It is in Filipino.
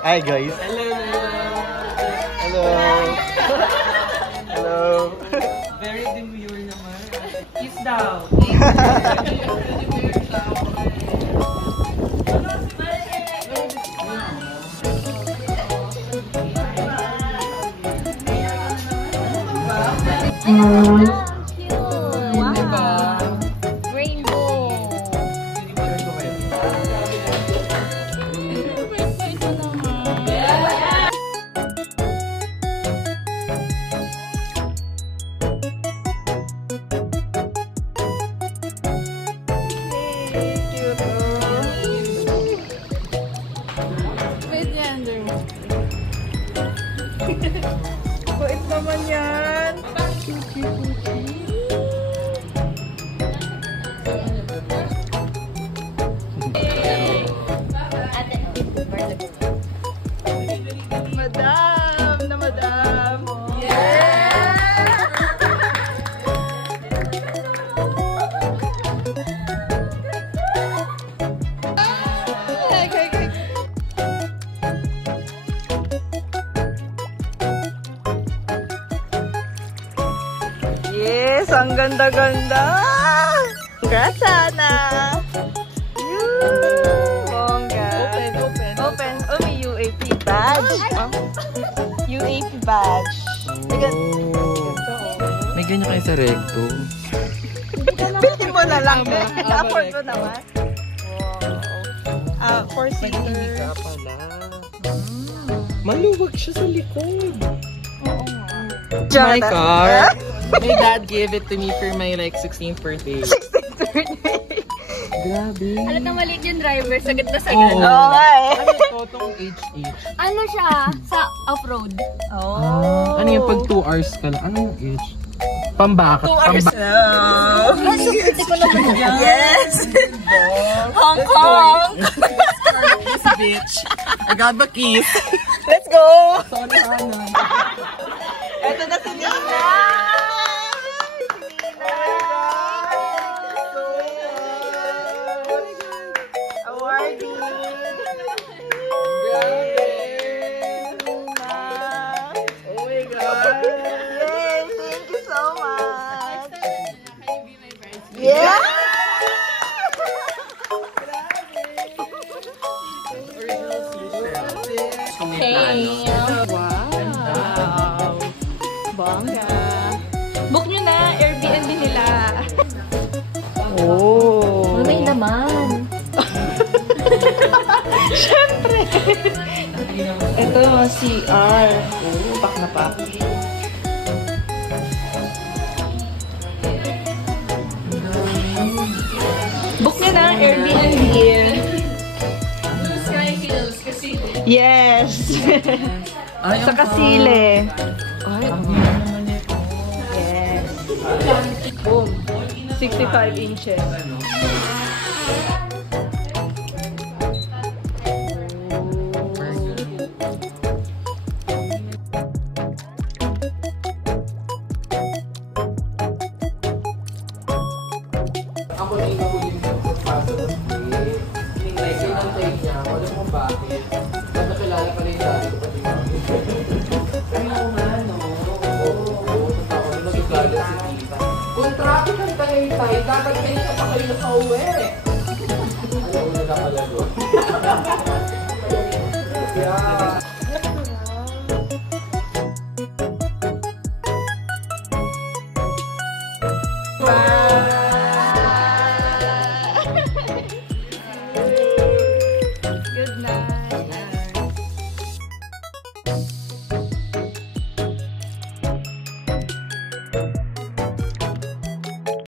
Hi guys. Hello. Hello. Very demure naman. Kiss daw. Kuit naman yan. Madam na madam. Yes, ang ganda-ganda. Congrats, Ana. Bongga. Open. Oh, may UAP badge. UAP badge. May ganyan kayo sa recto. Bilhin mo na lang. Afford ko naman. Wow. Four-seater. Maluwag siya sa likod. My car. My dad gave it to me for my like 16th birthday. 16th birthday. Grabe. Alam na maliit yung driver, sagad na Oo. sagad. Oo nga eh. Ano to? Tong HH. Ano siya? Sa off-road. Oh. Ano yung pag 2 hours ka lang? Ano yung H? Pambaka. 2 hours. Hindi ko naman yan. Yes. Hong Kong. Kiss, bitch. I got the kiss. Let's go. Sorry, Hana. Ito na si Nina. Awardee. Oh my God. Yay, thank you so much. Yeah. Hey. Wow. Bongga. Book nyo na, Airbnb nila. Oh. May naman. Siyempre. Ito, CR. Oh, pak na pak. Book nyo na, Airbnb. Sky Hills kasi. Yes. Sa Kasile. Ay, Yes. Boom. 65 inches. ako na yung nahuling sa pagpasa ng play. Tinay ko yung take niya. Wala mo bakit. Ba't nakilala pa rin dati ko pati mami. Ay, oo nga, no? Oo. Totoo. Nagigala si Tita. Kung traffic ang Tagaytay, dapat kayo na pa kayo nakauwi. Ayaw na nakalago. Yeah. Good night.